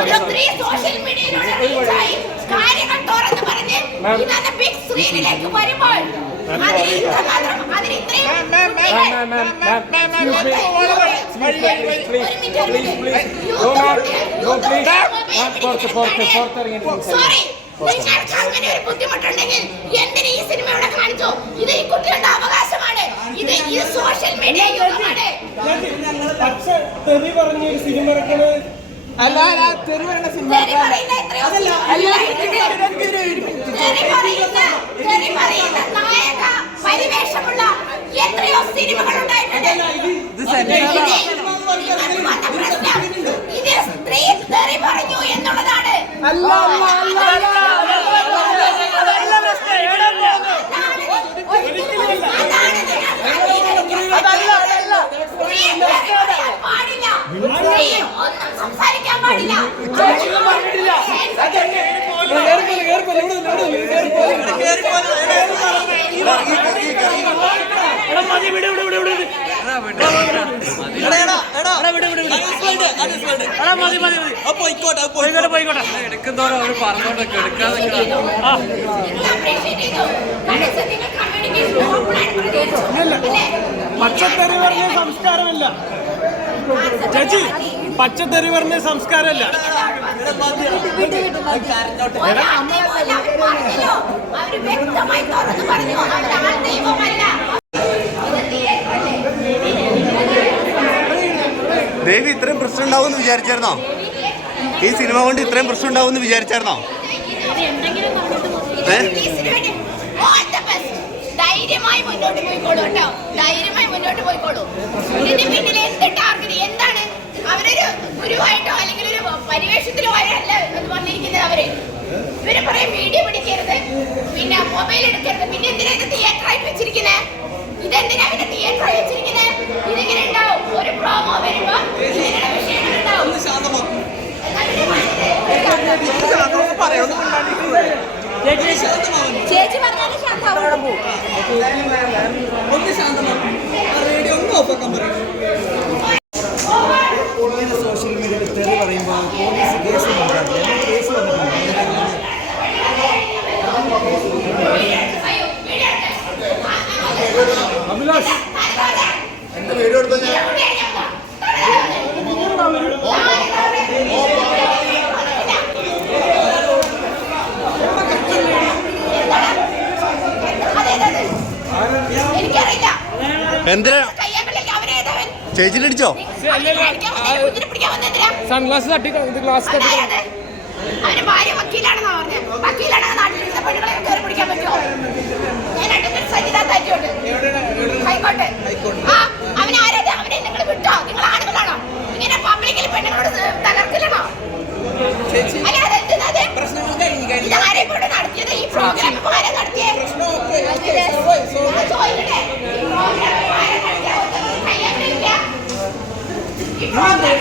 ഒരു സ്ത്രീ സോഷ്യൽ മീഡിയയിലൂടെ റീച്ചായി കാര്യങ്ങൾ തുറന്നു പറഞ്ഞ് ഇതാണ് ബിഗ് സ്ക്രീനിലേക്ക് വരുമ്പോൾ അങ്ങനെ ഒരു ബുദ്ധിമുട്ടുണ്ടെങ്കിൽ എന്തിന് ഈ സിനിമ ഇവിടെ കാണിച്ചു? ഇത് ഈ കുട്ടികളുടെ അവകാശമാണ്. ഇത് സോഷ്യൽ മീഡിയ യുഗമാണ്. പരിവേഷമുള്ള എത്രയോ സിനിമകൾ ഉണ്ടായിട്ടുണ്ട്. ഇത് സ്ത്രീ തെറി പറഞ്ഞു എന്നുള്ളതാണ്. പാടില്ല, ഒന്നും സംസാരിക്കാൻ പാടില്ല. എടുക്കുന്നോരോ അവര് പറഞ്ഞോണ്ടൊക്കെ എടുക്കാതെ പച്ചത്തെറി പറഞ്ഞ സംസ്കാരമല്ല ചേച്ചി, പച്ചത്തെറി പറഞ്ഞ സംസ്കാരമല്ല. ദേവി, ഇത്രയും പ്രശ്നം ഉണ്ടാവുമെന്ന് വിചാരിച്ചായിരുന്നോ? ഈ സിനിമ കൊണ്ട് ഇത്രയും പ്രശ്നം ഉണ്ടാവുമെന്ന് വിചാരിച്ചായിരുന്നോ? ധൈര്യമായി മുന്നോട്ട് പോയിക്കോളൂ കേട്ടോ, ധൈര്യമായി മുന്നോട്ട് പോയിക്കോളൂ. ഇതിന് പിന്നിൽ എന്ത് ടാർഗറ്റ്? എന്താണ്? അവരൊരു ഗുരുവായിട്ടോ അല്ലെങ്കിൽ ഒരു പരിവേഷത്തിലോ അല്ല വന്നിരിക്കുന്നത്. ഇവര് പറയും വീഡിയോ പിടിക്കരുത്, പിന്നെ മൊബൈൽ എടുക്കരുത്. പിന്നെ എന്തിനാ ഇത് തിയേറ്ററായിട്ട് വെച്ചിരിക്കുന്നത്? ഇതെന്തിനാ പിന്നെ തിയേറ്ററായി വെച്ചിരിക്കുന്നത്? ഇതിങ്ങനെ ഉണ്ടാവും, ഒരു പ്രോമോ വരുമ്പോ ഇതിനുള്ള വിഷയങ്ങൾ ഉണ്ടാവും. ചേച്ചി പറഞ്ഞാലും ശാന്തമാവും. സോഷ്യൽ മീഡിയയിൽ തെറി പറയുമ്പോൾ പോലീസ് കേസ് അഭിലാഷ് എന്റെ വീഡിയോ എടുത്തോ? എന്തിനാ ചേച്ചിനടിച്ചോ? സൺഗ്ലാസ് തട്ടി ഗ്ലാസ് തട്ടി. അവന്റെ ഭാര്യ വക്കീലാണെന്നാ പറഞ്ഞത്. വക്കീലാണെങ്കിൽ നാട്ടിലിരുന്ന പെണ്ണുങ്ങളെ കയറി പിടിക്കാൻ പറ്റുമോ? ഹൈക്കോട്ടെ. അവൻ ആരാ? അവനെ നിങ്ങൾ വിട്ടോ? നിങ്ങൾ ആണുങ്ങളാണോ? ഇങ്ങനെ പബ്ലിക്കിൽ പെണ്ണുങ്ങളോട് തകർക്കലാണോ? ഇതാരെ കൊണ്ട് നടത്തിയത്? ഈ പ്രോഗ്രാം ആരാ നടത്തിയത്? ഈ പ്രോഗ്രാം